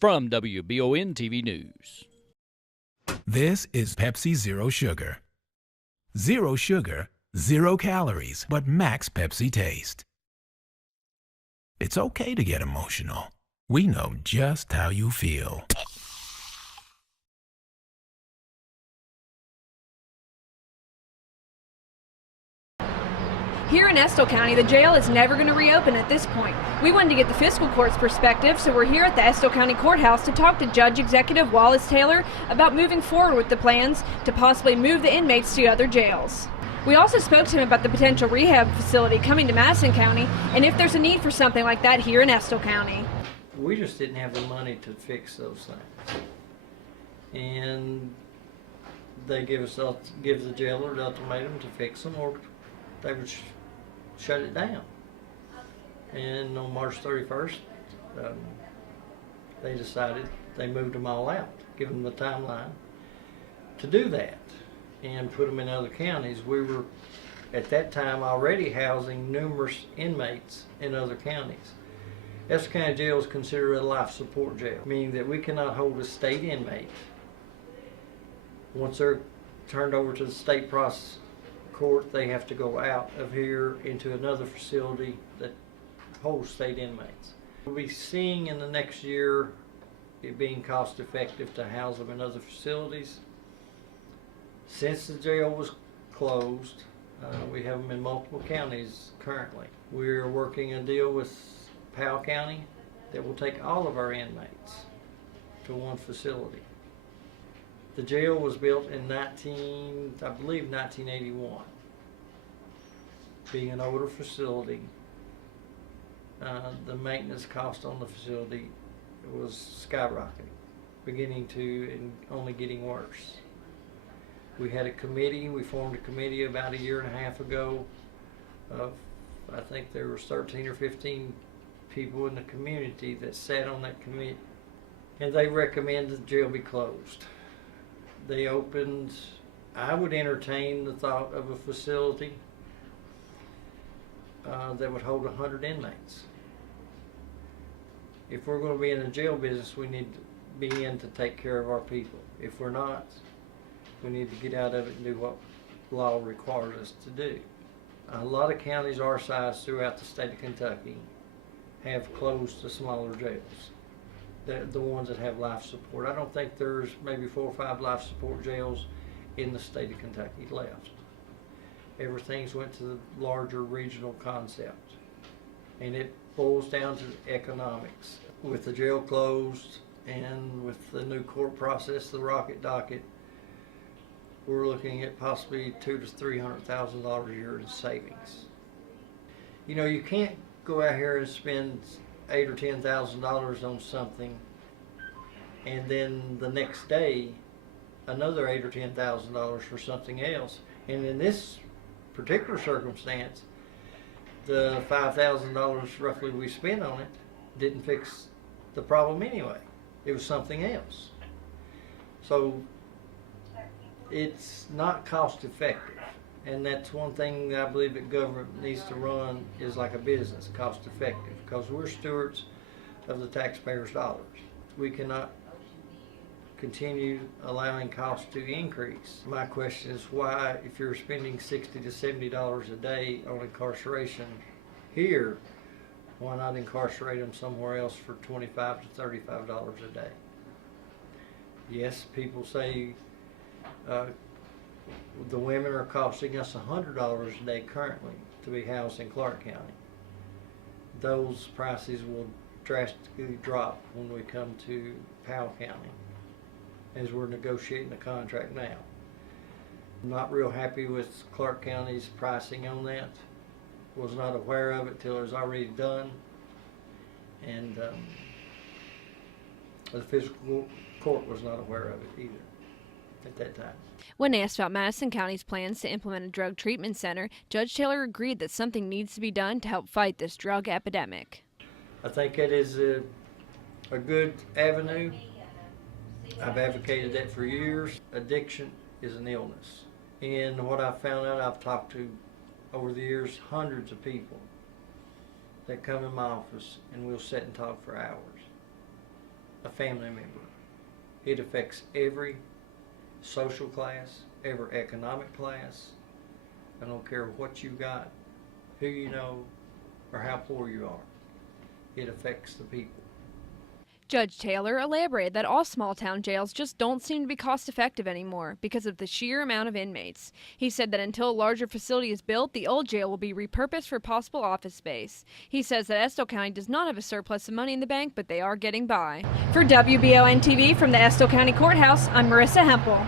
From WBON TV News. This is Pepsi Zero Sugar. Zero sugar, 0 calories, but max Pepsi taste. It's okay to get emotional. We know just how you feel. Here in Estill County, the jail is never going to reopen at this point. We wanted to get the fiscal court's perspective, so we're here at the Estill County Courthouse to talk to Judge Executive Wallace Taylor about moving forward with the plans to possibly move the inmates to other jails. We also spoke to him about the potential rehab facility coming to Madison County and if there's a need for something like that here in Estill County. We just didn't have the money to fix those things. And they give the jailer the ultimatum to fix them or they would shut it down. And on March 31st, they decided they moved them all out, give them the timeline to do that and put them in other counties. We were at that time already housing numerous inmates in other counties. Estill County Jail is considered a life support jail, meaning that we cannot hold a state inmate. Once they're turned over to the state process court, they have to go out of here into another facility that holds state inmates. We'll be seeing in the next year it being cost effective to house them in other facilities. Since the jail was closed, we have them in multiple counties currently. We're working a deal with Powell County that will take all of our inmates to one facility. The jail was built in I believe 1981. Being an older facility, the maintenance cost on the facility was skyrocketing, beginning to and only getting worse. We had a committee, we formed a committee about 1.5 years ago of, I think there was 13 or 15 people in the community that sat on that committee, and they recommended the jail be closed. They opened, I would entertain the thought of a facility that would hold 100 inmates. If we're going to be in the jail business, we need to be in to take care of our people. If we're not, we need to get out of it and do what law requires us to do. A lot of counties our size throughout the state of Kentucky have closed the smaller jails, the ones that have life support. I don't think there's maybe 4 or 5 life support jails in the state of Kentucky left. Everything's went to the larger regional concept, and it boils down to economics. With the jail closed and with the new court process, the rocket docket, we're looking at possibly $200,000 to $300,000 a year in savings. You know, you can't go out here and spend $8,000 or $10,000 on something, and then the next day another $8,000 or $10,000 for something else. And in this particular circumstance, the $5,000 roughly we spent on it didn't fix the problem anyway. It was something else. So it's not cost effective, and that's one thing that I believe that government needs to run is like a business, cost effective, because we're stewards of the taxpayers' dollars. We cannot continue allowing costs to increase. My question is why, if you're spending $60 to $70 a day on incarceration here, why not incarcerate them somewhere else for $25 to $35 a day? Yes, people say the women are costing us $100 a day currently to be housed in Clark County. Those prices will drastically drop when we come to Powell County, as we're negotiating the contract now. I'm not real happy with Clark County's pricing on that. Was not aware of it till it was already done, and the fiscal court was not aware of it either at that time. When asked about Madison County's plans to implement a drug treatment center, Judge Taylor agreed that something needs to be done to help fight this drug epidemic. I think it is a good avenue. I've advocated that for years. Addiction is an illness. And what I've found out, I've talked to over the years hundreds of people that come in my office and we'll sit and talk for hours. A a family member. It affects every social class, every economic class. I don't care what you got, who you know, or how poor you are. It affects the people. Judge Taylor elaborated that all small-town jails just don't seem to be cost-effective anymore because of the sheer amount of inmates. He said that until a larger facility is built, the old jail will be repurposed for possible office space. He says that Estill County does not have a surplus of money in the bank, but they are getting by. For WBON TV from the Estill County Courthouse, I'm Marissa Hempel.